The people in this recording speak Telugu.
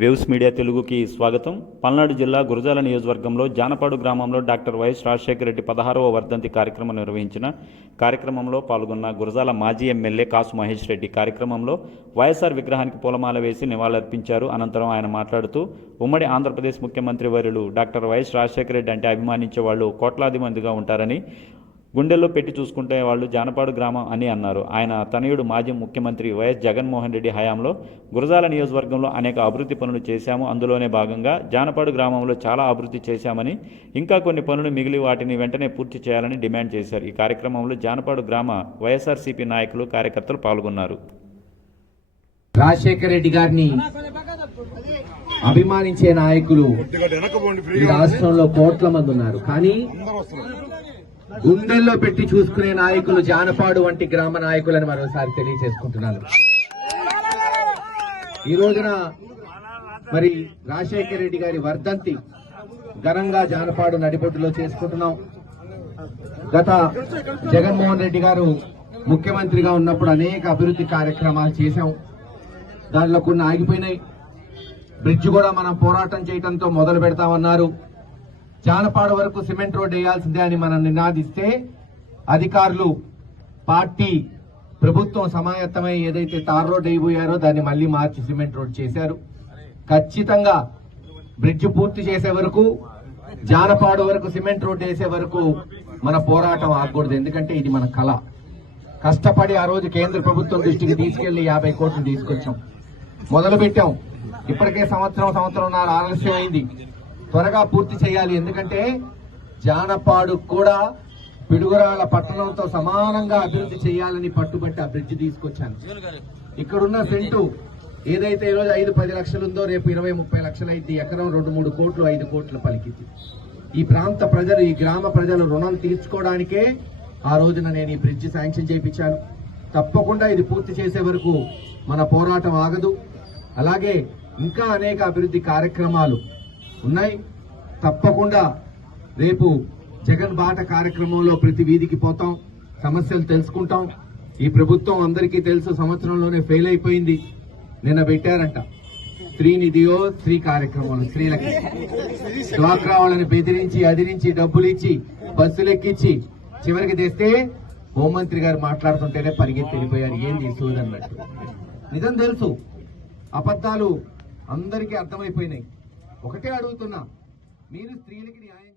వేవ్స్ మీడియా తెలుగుకి స్వాగతం. పల్నాడు జిల్లా గురజాల నియోజకవర్గంలో జానపాడు గ్రామంలో డాక్టర్ వైఎస్ రాజశేఖర రెడ్డి 16వ వర్ధంతి కార్యక్రమం నిర్వహించిన కార్యక్రమంలో పాల్గొన్న గురజాల మాజీ ఎమ్మెల్యే కాసు మహేష్ రెడ్డి కార్యక్రమంలో వైఎస్ఆర్ విగ్రహానికి పూలమాల వేసి నివాళులర్పించారు. అనంతరం ఆయన మాట్లాడుతూ ఉమ్మడి ఆంధ్రప్రదేశ్ ముఖ్యమంత్రి వర్యులు డాక్టర్ వైఎస్ రాజశేఖర రెడ్డి అంటే అభిమానించే వాళ్ళు కోట్లాది మందిగా ఉంటారని, గుండెల్లో పెట్టి చూసుకుంటే వాళ్ళు జానపాడు గ్రామం అని అన్నారు. ఆయన తనయుడు మాజీ ముఖ్యమంత్రి వైఎస్ జగన్మోహన్ రెడ్డి హయాంలో గురజాల నియోజకవర్గంలో అనేక అభివృద్ధి పనులు చేశాము. అందులోనే భాగంగా జానపాడు గ్రామంలో చాలా అభివృద్ధి చేశామని, ఇంకా కొన్ని పనులు మిగిలి వాటిని వెంటనే పూర్తి చేయాలని డిమాండ్ చేశారు. ఈ కార్యక్రమంలో జానపాడు గ్రామ వైఎస్ఆర్సీపీ నాయకులు, కార్యకర్తలు పాల్గొన్నారు. రాజశేఖర రెడ్డి గారిని అభిమానించే నాయకులు ఈ రాష్ట్రంలో కోట్ల మంది ఉన్నారు. కానీ గుండెల్లో పెట్టి చూసుకునే నాయకులు జానపాడు వంటి గ్రామ నాయకులని మరోసారి తెలియజేసుకుంటున్నాను. ఈ రోజున మరి రాజశేఖర రెడ్డి గారి వర్ధంతి ఘనంగా జానపాడు నడిబొడ్డులో చేసుకుంటున్నాం. గత జగన్మోహన్ రెడ్డి గారు ముఖ్యమంత్రిగా ఉన్నప్పుడు అనేక అభివృద్ధి కార్యక్రమాలు చేశాం. దానిలో కొన్ని ఆగిపోయినాయి. బ్రిడ్జ్ కూడా మనం పోరాటం చేయడంతో మొదలు పెడతామన్నారు. జానపాడు వరకు సిమెంట్ రోడ్ వేయాల్సిందే అని మనం నినాదిస్తే అధికారులు, పార్టీ, ప్రభుత్వం సమాయత్తమై ఏదైతే తార్ రోడ్ వేయబోయారో దాన్ని మళ్లీ మార్చి సిమెంట్ రోడ్ చేశారు. ఖచ్చితంగా బ్రిడ్జ్ పూర్తి చేసే వరకు, జానపాడు వరకు సిమెంట్ రోడ్ వేసే వరకు మన పోరాటం ఆగకూడదు. ఎందుకంటే ఇది మన కళ. కష్టపడి ఆ రోజు కేంద్ర ప్రభుత్వం దృష్టికి తీసుకెళ్లి 50 కోట్లు తీసుకొచ్చాం, మొదలు పెట్టాం. ఇప్పటికే సంవత్సరంన్నర ఆలస్యం అయింది. త్వరగా పూర్తి చేయాలి. ఎందుకంటే జానపాడు కూడా పిడుగురాళ్ల పట్టణంతో సమానంగా అభివృద్ధి చేయాలని పట్టుబట్టి ఆ బ్రిడ్జ్ తీసుకొచ్చాను. ఇక్కడున్న సెంటు ఏదైతే ఈరోజు 5-10 లక్షలు ఉందో రేపు 20-30 లక్షలు అయింది. ఎకరం 2-3 కోట్లు 5 కోట్లు పలికింది. ఈ ప్రాంత ప్రజలు, ఈ గ్రామ ప్రజలు రుణం తీర్చుకోవడానికే ఆ రోజున నేను ఈ బ్రిడ్జ్ శాంక్షన్ చేయించాను. తప్పకుండా ఇది పూర్తి చేసే వరకు మన పోరాటం ఆగదు. అలాగే ఇంకా అనేక అభివృద్ధి కార్యక్రమాలు ఉన్నాయి. తప్పకుండా రేపు జగన్ బాట కార్యక్రమంలో ప్రతి వీధికి పోతాం, సమస్యలు తెలుసుకుంటాం. ఈ ప్రభుత్వం అందరికీ తెలుసు, సంవత్సరంలోనే ఫెయిల్ అయిపోయింది. నిన్న పెట్టారంట స్త్రీనిధియో, స్త్రీ కార్యక్రమాలు, స్త్రీలకి డ్వాక్రా వాళ్ళని బెదిరించి, అదిరించి, డబ్బులు ఇచ్చి, బస్సులు ఎక్కించి చివరికి తెస్తే హోంమంత్రి గారు మాట్లాడుతుంటేనే పరిగెత్తి వెళ్ళిపోయారు. ఏంది సోదన్నట్టు. నిజం తెలుసు, అబద్ధాలు అందరికీ అర్థమైపోయినాయి. ఒకటే అడుగుతున్నా, మీరు స్త్రీలకి న్యాయం